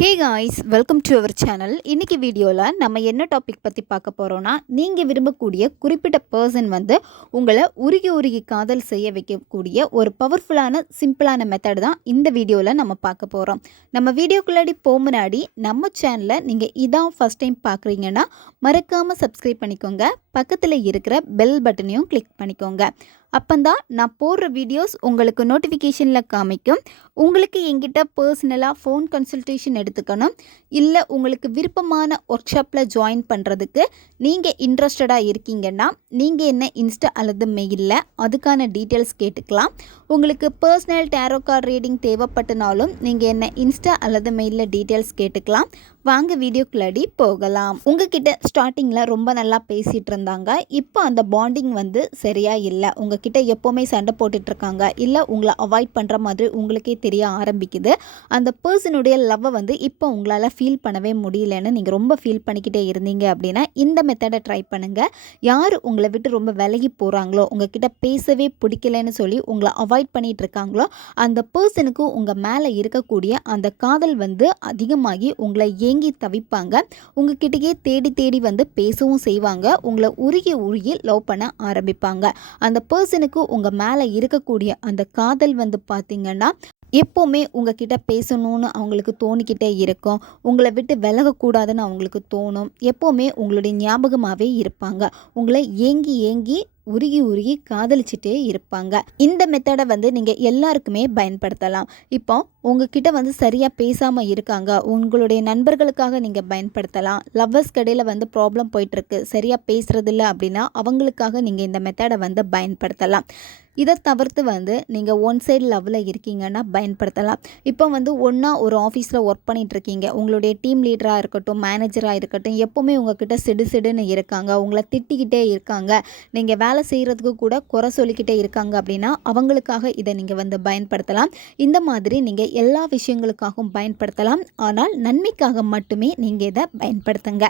Hey guys, welcome to our channel. இன்றைக்கி வீடியோவில் நம்ம என்ன டாபிக் பற்றி பார்க்க போகிறோன்னா, நீங்கள் விரும்பக்கூடிய குறிப்பிட்ட பர்சன் வந்து உங்களை உருகி உருகி காதல் செய்ய வைக்கக்கூடிய ஒரு பவர்ஃபுல்லான சிம்பிளான மெத்தட் தான் இந்த வீடியோவில் நம்ம பார்க்க போகிறோம். நம்ம வீடியோக்குள்ளாடி முன்னாடி நம்ம சேனலில் நீங்கள் இதான் ஃபஸ்ட் டைம் பார்க்குறீங்கன்னா மறக்காமல் சப்ஸ்கிரைப் பண்ணிக்கோங்க. பக்கத்தில் இருக்கிற பெல் பட்டனையும் கிளிக் பண்ணிக்கோங்க. அப்போந்தான் நான் போடுற வீடியோஸ் உங்களுக்கு நோட்டிஃபிகேஷனில் காமிக்கும். உங்களுக்கு என்கிட்ட பர்சனலாக ஃபோன் கன்சல்டேஷன் எடுத்துக்கணும், இல்லை உங்களுக்கு விருப்பமான ஒர்க் ஷாப்பில் ஜாயின் பண்ணுறதுக்கு நீங்கள் இன்ட்ரெஸ்டடாக இருக்கீங்கன்னா நீங்கள் என்ன இன்ஸ்டா அல்லது மெயிலில் அதுக்கான டீட்டெயில்ஸ் கேட்டுக்கலாம். உங்களுக்கு பர்சனல் டேரோ கார்டு ரீடிங் தேவைப்பட்டனாலும் நீங்கள் என்ன இன்ஸ்டா அல்லது மெயிலில் டீட்டெயில்ஸ் கேட்டுக்கலாம். வாங்க வீடியோக்குள்ளாடி போகலாம். உங்ககிட்ட ஸ்டார்டிங்கில் ரொம்ப நல்லா பேசிகிட்டு இருந்தாங்க, இப்போ அந்த பாண்டிங் வந்து சரியாக இல்லை. உங்ககிட்ட எப்போவுமே சண்டை போட்டுட்ருக்காங்க, இல்லை உங்களை அவாய்ட் பண்ணுற மாதிரி உங்களுக்கே தெரிய ஆரம்பிக்குது. அந்த பர்சனுடைய லவ்வை வந்து இப்போ உங்களால் ஃபீல் பண்ணவே முடியலன்னு நீங்கள் ரொம்ப ஃபீல் பண்ணிக்கிட்டே இருந்தீங்க அப்படின்னா இந்த மெத்தடை ட்ரை பண்ணுங்கள். யார் உங்களை விட்டு ரொம்ப விலகி போகிறாங்களோ, உங்ககிட்ட பேசவே பிடிக்கலன்னு சொல்லி உங்களை அவாய்ட் பண்ணிகிட்டு இருக்காங்களோ, அந்த பர்சனுக்கு உங்கள் மேலே இருக்கக்கூடிய அந்த காதல் வந்து அதிகமாகி உங்களை ஏங்கி தவிப்பாங்க. உங்ககிட்டயே தேடி தேடி வந்து பேசவும் செய்வாங்க. உங்களை உருகி உருகி லவ் பண்ண ஆரம்பிப்பாங்க. அந்த பர்சனுக்கு உங்கள் மேலே இருக்கக்கூடிய அந்த காதல் வந்து பார்த்திங்கன்னா எப்போவுமே உங்ககிட்ட பேசணும்னு அவங்களுக்கு தோணிக்கிட்டே இருக்கும். உங்களை விட்டு விலகக்கூடாதுன்னு அவங்களுக்கு தோணும். எப்போவுமே உங்களுடைய ஞாபகமாகவே இருப்பாங்க. உங்களை ஏங்கி ஏங்கி உருகி உருகி காதலிச்சுட்டே இருப்பாங்க. இந்த மெத்தடை வந்து நீங்கள் எல்லாருக்குமே பயன்படுத்தலாம். இப்போ உங்ககிட்ட வந்து சரியாக பேசாமல் இருக்காங்க, உங்களுடைய நண்பர்களுக்காக நீங்கள் பயன்படுத்தலாம். லவ்வர்ஸ் கடையில் வந்து ப்ராப்ளம் போயிட்டுருக்கு, சரியாக பேசுகிறதில்ல அப்படின்னா அவங்களுக்காக நீங்கள் இந்த மெத்தடை வந்து பயன்படுத்தலாம். இதை தவிர்த்து வந்து நீங்கள் ஒன் சைடு லவ்வில் இருக்கீங்கன்னா பயன்படுத்தலாம். இப்போ வந்து ஒன்றா ஒரு ஆஃபீஸில் ஒர்க் பண்ணிகிட்ருக்கீங்க, உங்களுடைய டீம் லீடராக இருக்கட்டும், மேனேஜராக இருக்கட்டும், எப்போவுமே உங்ககிட்ட சிடுன்னு இருக்காங்க, உங்களை திட்டிக்கிட்டே இருக்காங்க, நீங்கள் வேலை செய்கிறதுக்கு கூட குறை சொல்லிக்கிட்டே இருக்காங்க அப்படின்னா அவங்களுக்காக இதை நீங்கள் வந்து பயன்படுத்தலாம். இந்த மாதிரி நீங்கள் எல்லா விஷயங்களுக்காகவும் பயன்படுத்தலாம். ஆனால் நன்மைக்காக மட்டுமே நீங்கள் இதை பயன்படுத்துங்க.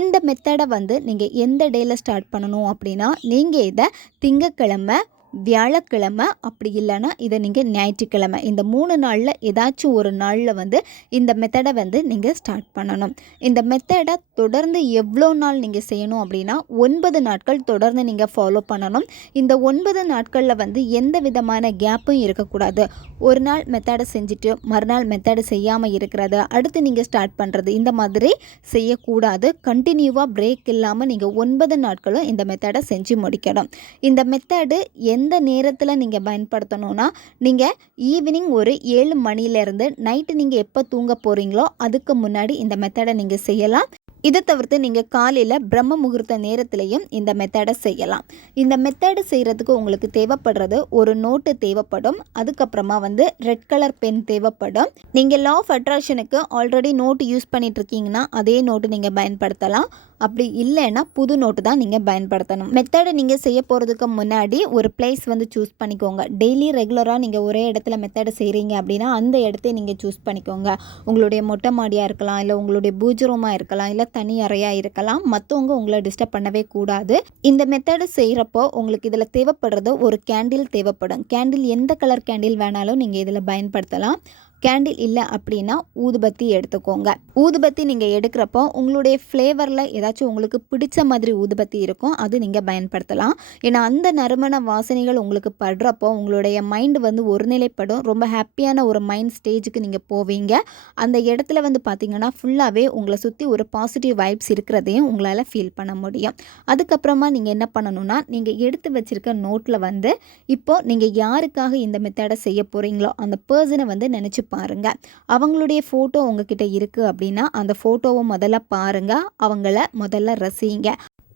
இந்த மெத்தடை வந்து நீங்கள் எந்த டேயில் ஸ்டார்ட் பண்ணணும் அப்படின்னா, நீங்கள் இதை திங்கக்கிழமை, வியாழக்கிழமை, அப்படி இல்லைன்னா இதை நீங்கள் ஞாயிற்றுக்கிழமை, இந்த 3 நாளில் ஏதாச்சும் ஒரு நாளில் வந்து இந்த மெத்தடை வந்து நீங்கள் ஸ்டார்ட் பண்ணணும். இந்த மெத்தடை தொடர்ந்து எவ்வளோ நாள் நீங்கள் செய்யணும் அப்படின்னா 9 நாட்கள் தொடர்ந்து நீங்கள் ஃபாலோ பண்ணணும். இந்த 9 நாட்களில் வந்து எந்த விதமான கேப்பும் இருக்கக்கூடாது. ஒரு நாள் மெத்தடை செஞ்சுட்டு மறுநாள் மெத்தடை செய்யாமல் இருக்கிறது, அடுத்து நீங்கள் ஸ்டார்ட் பண்ணுறது, இந்த மாதிரி செய்யக்கூடாது. கண்டினியூவாக பிரேக் இல்லாமல் நீங்கள் 9 நாட்களும் இந்த மெத்தடை செஞ்சு முடிக்கணும். இந்த மெத்தடு எந்த நேரத்தில் நீங்கள் பயன்படுத்தணும்னா, நீங்கள் ஈவினிங் ஒரு 7 மணிலேருந்து நைட்டு நீங்கள் எப்போ தூங்க போகிறீங்களோ அதுக்கு முன்னாடி இந்த மெத்தடை நீங்கள் செய்யலாம். இதை தவிர்த்து நீங்கள் காலையில் பிரம்ம முகூர்த்த நேரத்திலையும் இந்த மெத்தடை செய்யலாம். இந்த மெத்தடை செய்கிறதுக்கு உங்களுக்கு தேவைப்படுறது ஒரு நோட்டு தேவைப்படும். அதுக்கப்புறமா வந்து ரெட் கலர் பென் தேவைப்படும். நீங்கள் லா ஆஃப் அட்ராக்ஷனுக்கு ஆல்ரெடி நோட்டு யூஸ் பண்ணிகிட்ருக்கீங்கன்னா அதே நோட்டு நீங்கள் பயன்படுத்தலாம். அப்படி இல்லைன்னா புது நோட்டு தான் நீங்கள் பயன்படுத்தணும். மெத்தடை நீங்கள் செய்ய போகிறதுக்கு முன்னாடி ஒரு பிளேஸ் வந்து சூஸ் பண்ணிக்கோங்க. டெய்லி ரெகுலராக நீங்கள் ஒரே இடத்துல மெத்தடை செய்கிறீங்க அப்படின்னா அந்த இடத்தையும் நீங்கள் சூஸ் பண்ணிக்கோங்க. உங்களுடைய மொட்டை மாடியாக இருக்கலாம், இல்லை உங்களுடைய பூஜை ரூமாக இருக்கலாம், இல்லை தனி அறையாக இருக்கலாம். மற்றவங்க உங்களை டிஸ்டர்ப் பண்ணவே கூடாது. இந்த மெத்தடை செய்கிறப்போ உங்களுக்கு இதில் தேவைப்படுறது ஒரு கேண்டில் தேவைப்படும். கேண்டில் எந்த கலர் கேண்டில் வேணாலும் நீங்கள் இதில் பயன்படுத்தலாம். கேண்டில் இல்லை அப்படின்னா ஊதுபத்தி எடுத்துக்கோங்க. ஊதுபத்தி நீங்கள் எடுக்கிறப்போ உங்களுடைய ஃப்ளேவரில் ஏதாச்சும் உங்களுக்கு பிடிச்ச மாதிரி ஊதுபத்தி இருக்கும், அது நீங்கள் பயன்படுத்தலாம். ஏன்னா அந்த நறுமண வாசனைகள் உங்களுக்கு படுறப்போ உங்களுடைய மைண்டு வந்து ஒருநிலைப்படும். ரொம்ப ஹாப்பியான ஒரு மைண்ட் ஸ்டேஜுக்கு நீங்கள் போவீங்க. அந்த இடத்துல வந்து பார்த்திங்கன்னா ஃபுல்லாகவே உங்களை சுற்றி ஒரு பாசிட்டிவ் வைப்ஸ் இருக்கிறதையும் உங்களால் ஃபீல் பண்ண முடியும். அதுக்கப்புறமா நீங்கள் என்ன பண்ணணும்னா, நீங்கள் எடுத்து வச்சுருக்க நோட்டில் வந்து இப்போது நீங்கள் யாருக்காக இந்த மெத்தடை செய்ய போகிறீங்களோ அந்த பர்சனை வந்து நினச்சி பாருங்க. அவங்களுடைய ஃபோட்டோ உங்ககிட்ட இருக்குது அப்படின்னா அந்த ஃபோட்டோவை முதல்ல பாருங்கள், அவங்கள முதல்ல ரசிங்க.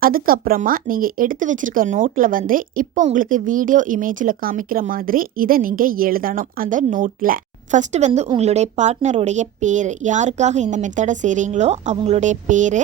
அதுக்கப்புறமா நீங்கள் எடுத்து வச்சுருக்க நோட்டில் வந்து இப்போ உங்களுக்கு வீடியோ இமேஜில் காமிக்கிற மாதிரி இதை நீங்கள் எழுதணும். அந்த நோட்டில் ஃபஸ்ட்டு வந்து உங்களுடைய பார்ட்னருடைய பேர், யாருக்காக இந்த மெத்தடை செய்கிறீங்களோ அவங்களுடைய பேர்,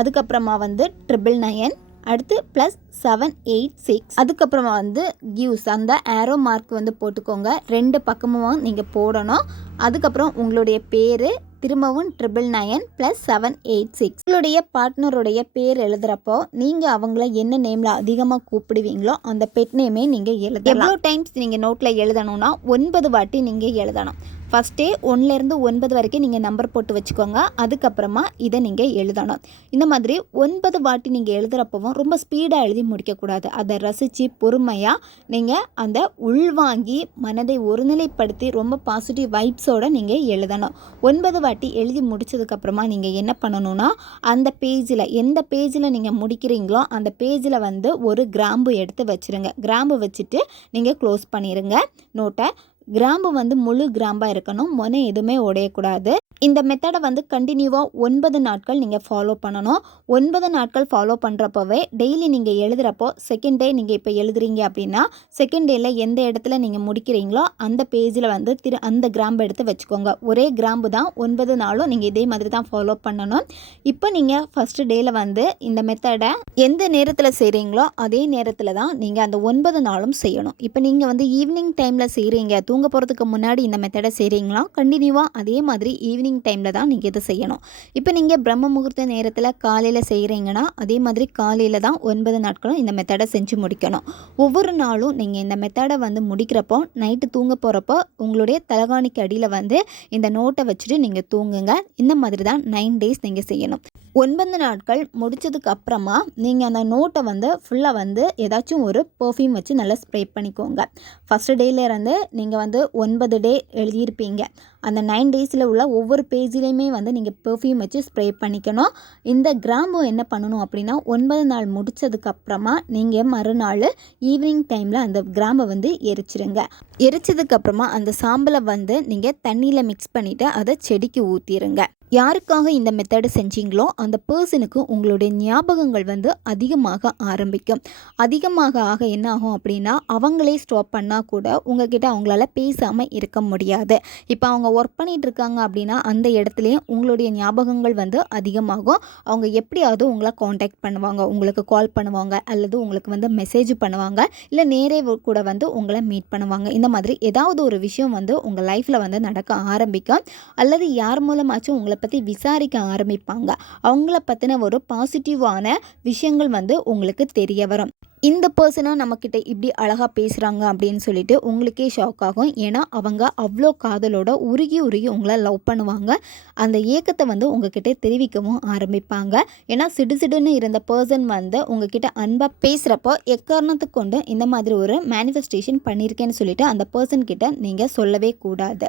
அதுக்கப்புறமா வந்து 999, அடுத்து +786, அதுக்கப்புறமா வந்து கிவ்ஸ், அந்த ஏரோ மார்க் வந்து போட்டுக்கோங்க. 2 பக்கமும் நீங்கள் போடணும். அதுக்கப்புறம் உங்களுடைய பேர், திரும்பவும் 999 +786. உங்களுடைய பார்ட்னருடைய பேர் எழுதுகிறப்போ நீங்கள் அவங்கள என்ன நேமில் அதிகமாக கூப்பிடுவீங்களோ அந்த பெட் நேமே நீங்கள் எழுதலாம். எவ்வளோ டைம்ஸ் நீங்கள் நோட்டில் எழுதணும்னா 9 வாட்டி நீங்கள் எழுதணும். ஃபஸ்ட்டே 1லேருந்து 9 வரைக்கும் நீங்கள் நம்பர் போட்டு வச்சுக்கோங்க. அதுக்கப்புறமா இதை நீங்கள் எழுதணும். இந்த மாதிரி 9 வாட்டி நீங்கள் எழுதுகிறப்பவும் ரொம்ப ஸ்பீடாக எழுதி முடிக்கக்கூடாது. அதை ரசித்து பொறுமையாக நீங்கள் அந்த உள்வாங்கி மனதை ஒருநிலைப்படுத்தி ரொம்ப பாசிட்டிவ் வைப்ஸோடு நீங்கள் எழுதணும். 9 வாட்டி எழுதி முடித்ததுக்கப்புறமா நீங்கள் என்ன பண்ணணும்னா, அந்த பேஜில் எந்த பேஜில் நீங்கள் முடிக்கிறீங்களோ அந்த பேஜில் வந்து ஒரு கிராம்பு எடுத்து வச்சுருங்க. கிராம்பு வச்சுட்டு நீங்கள் க்ளோஸ் பண்ணிடுங்க நோட்டை. கிராம்பு வந்து முழு கிராம்பாக இருக்கணும், மொனை எதுவுமே உடையக்கூடாது. இந்த மெத்தடை வந்து கண்டினியூவாக 9 நாட்கள் நீங்கள் ஃபாலோ பண்ணணும். 9 நாட்கள் ஃபாலோ பண்ணுறப்பவே டெய்லி நீங்கள் எழுதுகிறப்போ செகண்ட் டே நீங்கள் இப்போ எழுதுறீங்க அப்படின்னா செகண்ட் டேயில் எந்த இடத்துல நீங்கள் முடிக்கிறீங்களோ அந்த பேஜில் வந்து அந்த கிராம்பு எடுத்து வச்சுக்கோங்க. ஒரே கிராம்பு தான் 9 நாளும் நீங்கள் இதே மாதிரி தான் ஃபாலோ பண்ணணும். இப்போ நீங்கள் ஃபஸ்ட்டு டேயில் வந்து இந்த மெத்தடை எந்த நேரத்தில் செய்கிறீங்களோ அதே நேரத்தில் தான் நீங்கள் அந்த 9 நாளும் செய்யணும். இப்போ நீங்கள் வந்து ஈவினிங் டைமில் செய்கிறீங்க, தூங்க போகிறதுக்கு முன்னாடி இந்த மெத்தடை செய்கிறீங்களா, கண்டினியூவாக அதே மாதிரி ஈவினிங் டைமில் தான் நீங்கள் இதை செய்யணும். இப்போ நீங்கள் பிரம்ம முகூர்த்த நேரத்தில் காலையில் செய்கிறீங்கன்னா அதே மாதிரி காலையில் தான் 9 நாட்களும் இந்த மெத்தடை செஞ்சு முடிக்கணும். ஒவ்வொரு நாளும் நீங்கள் இந்த மெத்தடை வந்து முடிக்கிறப்போ நைட்டு தூங்க போகிறப்போ உங்களுடைய தலகாணிக்கு அடியில் வந்து இந்த நோட்டை வச்சுட்டு நீங்கள் தூங்குங்க. இந்த மாதிரி தான் 9 டேஸ் நீங்கள் செய்யணும். 9 நாட்கள் முடித்ததுக்கு அப்புறமா நீங்கள் அந்த நோட்டை வந்து ஃபுல்லாக வந்து ஏதாச்சும் ஒரு பர்ஃப்யூம் வச்சு நல்லா ஸ்ப்ரே பண்ணிக்கோங்க. ஃபஸ்ட்டு டேலேருந்து நீங்கள் வந்து 9 டே எழுதியிருப்பீங்க. அந்த 9 டேஸில் உள்ள ஒவ்வொரு பேஜ்லேயுமே வந்து நீங்கள் பர்ஃப்யூம் வச்சு ஸ்ப்ரே பண்ணிக்கணும். இந்த கிராம்பு என்ன பண்ணணும் அப்படின்னா 9 நாள் முடித்ததுக்கப்புறமா நீங்கள் மறுநாள் ஈவினிங் டைமில் அந்த கிராம்பை வந்து எரிச்சிருங்க. எரிச்சதுக்கப்புறமா அந்த சாம்பலை வந்து நீங்கள் தண்ணியில் மிக்ஸ் பண்ணிவிட்டு அதை செடிக்கு ஊற்றிடுங்க. யாருக்காக இந்த மெத்தடு செஞ்சீங்களோ அந்த பர்சனுக்கு உங்களுடைய ஞாபகங்கள் வந்து அதிகமாக ஆரம்பிக்கும். அதிகமாக ஆக என்ன ஆகும் அப்படின்னா அவங்களே ஸ்டாப் பண்ணால் கூட உங்ககிட்ட அவங்களால பேசாமல் இருக்க முடியாது. இப்போ அவங்க ஒர்க் பண்ணிகிட்டு இருக்காங்க அப்படின்னா அந்த இடத்துலையும் உங்களுடைய ஞாபகங்கள் வந்து அதிகமாகும். அவங்க எப்படியாவது உங்களை காண்டாக்ட் பண்ணுவாங்க, உங்களுக்கு கால் பண்ணுவாங்க, அல்லது உங்களுக்கு வந்து மெசேஜ் பண்ணுவாங்க, இல்லை நேரே கூட வந்து உங்களை மீட் பண்ணுவாங்க. இந்த மாதிரி ஏதாவது ஒரு விஷயம் வந்து உங்கள் லைஃப்பில் வந்து நடக்க ஆரம்பிக்கும். அல்லது யார் மூலமாச்சும் உங்களை பற்றி விசாரிக்க ஆரம்பிப்பாங்க. அவங்கள பற்றின ஒரு பாசிட்டிவான விஷயங்கள் வந்து உங்களுக்கு தெரிய வரும். இந்த பர்சனாக நம்மக்கிட்ட இப்படி அழகாக பேசுகிறாங்க அப்படின்னு சொல்லிட்டு உங்களுக்கே ஷாக் ஆகும். ஏன்னா அவங்க அவ்வளோ காதலோட உருகி உங்களை லவ் பண்ணுவாங்க. அந்த ஏக்கத்தை வந்து உங்ககிட்ட தெரிவிக்கவும் ஆரம்பிப்பாங்க. ஏன்னா சிடுசிடுன்னு இருந்த பர்சன் வந்து உங்ககிட்ட அன்பாக பேசுகிறப்போ எக்காரணத்துக்கு கொண்டு இந்த மாதிரி ஒரு மேனிஃபெஸ்டேஷன் பண்ணியிருக்கேன்னு சொல்லிட்டு அந்த பர்சன் கிட்ட நீங்கள் சொல்லவே கூடாது.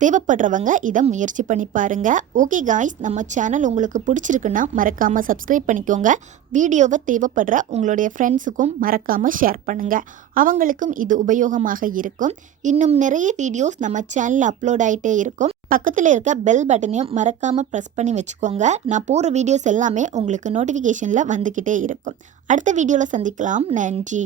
தேவைப்படுறவங்க இதை முயற்சி பண்ணி பாருங்கள். ஓகே காய்ஸ், நம்ம சேனல் உங்களுக்கு பிடிச்சிருக்குன்னா மறக்காமல் சப்ஸ்கிரைப் பண்ணிக்கோங்க. வீடியோவை தேவைப்படுற உங்களுடைய ஃப்ரெண்ட்ஸுக்கும் மறக்காமல் ஷேர் பண்ணுங்கள். அவங்களுக்கும் இது உபயோகமாக இருக்கும். இன்னும் நிறைய வீடியோஸ் நம்ம சேனலில் அப்லோட் ஆகிட்டே இருக்கும். பக்கத்தில் இருக்க பெல் பட்டனையும் மறக்காமல் ப்ரெஸ் பண்ணி வச்சுக்கோங்க. நான் போகிற வீடியோஸ் எல்லாமே உங்களுக்கு நோட்டிஃபிகேஷனில் வந்துக்கிட்டே இருக்கும். அடுத்த வீடியோவில் சந்திக்கலாம். நன்றி.